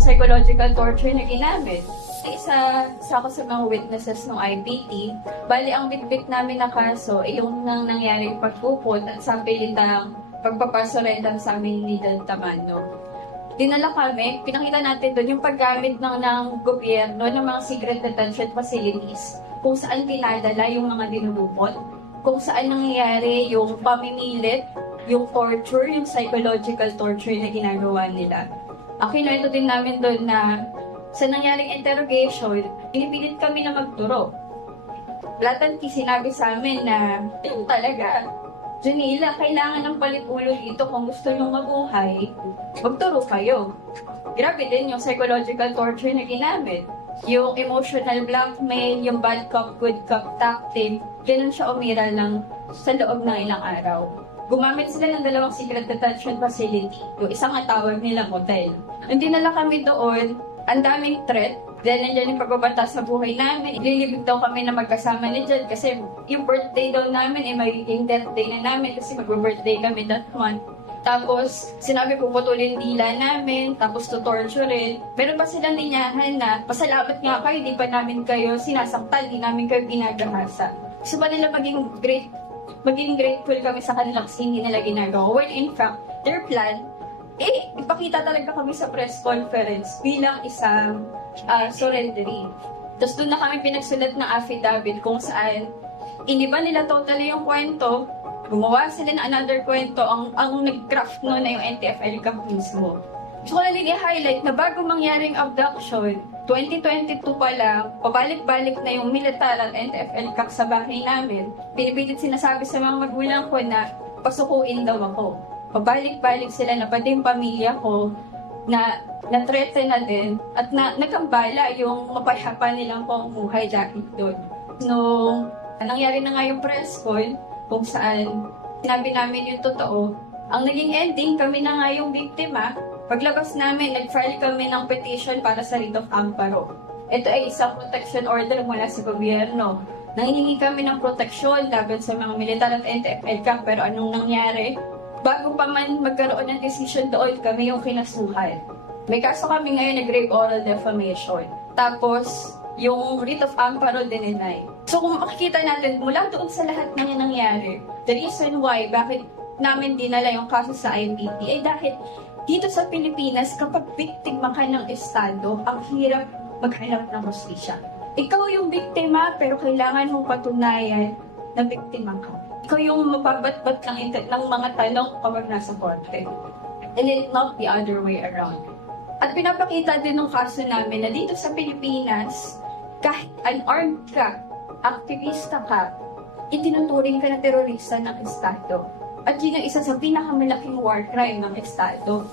psychological torture na ginamit. Isa ako sa mga witnesses ng IPT. Bali, ang bitbit namin na kaso ay yung nang nangyari pagpupot at sampilitang pagpapasoretan sa amin ni Del Tamano. Dinala kami, pinakita natin doon yung paggamit ng gobyerno ng mga secret detention facilities, kung saan pinadala yung mga dinulupot, kung saan nangyayari yung pamimilit, yung torture, yung psychological torture na ginagawa nila. Kinuwento din namin doon na sa nangyaring interrogation, pinipilit kami na magturo. Blatanti sinabi sa amin na, yun talaga, Janila, kailangan ng palit-ulo dito kung gusto nyo mabuhay, magturo kayo. Grabe din yung psychological torture na ginamit. Yung emotional blackmail, yung bad cop, good cop tactic, ganun siya umiral lang sa loob ng ilang araw. Gumamit sila ng 2 secret detention facility, yung isang tawag nilang hotel. Nung dinala kami doon, ang daming threat. Then, nandiyan yung pagbabatas sa buhay namin. Ililibig daw kami na magkasama ni Jed kasi yung birthday daw namin ay magiging death day na namin kasi mag-birthday kami that month. Tapos, sinabi ko putulin dila namin, tapos tutorturein. Meron pa silang linyahan na, pasalamat nga kayo, di pa namin kayo sinasaktan, di namin kayo ginagahasa. Gusto pa nila maging grateful kami sa kanila kasi hindi nila ginagawa. When in fact, their plan, ipakita talaga kami sa press conference bilang isang surrendering. Tapos doon na kami pinagsulat ng affidavit kung saan iniba nila totally yung kwento, gumawa sila ng another kwento, ang nag-craft nun na yung NTF-ELCAC camp mismo. Gusto ko na din i-highlight na bago mangyaring abduction, 2022 pa lang, pabalik-balik na yung militar at NTF-ELCAC sa bahay namin. Pinipilit sinasabi sa mga magulang ko na pasukuin daw ako. Pabalik-balik sila na pati yung pamilya ko na na-threaten na din at nagkambala yung mapayapa nilang pamumuhay dahil doon. Nung nangyari na nga yung press call kung saan sinabi namin yung totoo, ang naging ending, kami na nga yung biktima. Paglabas namin, nag-file kami ng petition para sa writ of amparo. Ito ay isang protection order mula sa gobyerno. Nanghihingi kami ng proteksyon laban sa mga militar at NTF-ELCAC, pero anong nangyari? Bago pa man magkaroon ng decision doon, kami yung kinasuhan. May kaso kami ngayon na grave oral defamation. Tapos, yung writ of amparo dinenay. So kung makikita natin, mula doon sa lahat ng nangyari, the reason why, bakit namin dinala yung kaso sa IPT, ay dahil dito sa Pilipinas, kapag biktima ka ng estado, ang hirap maghanap ng hustisya. Ikaw yung biktima, pero kailangan mong patunayan na biktima ka. Ikaw yung mapabatbat ng mga tanong kapag nasa korte. And it not the other way around. At pinapakita din ng kaso namin na dito sa Pilipinas, kahit unarmed ka, aktivista ka, itinuturing ka na terorista ng Estado. At yun ang isa sa pinakamalaking war crime ng Estado.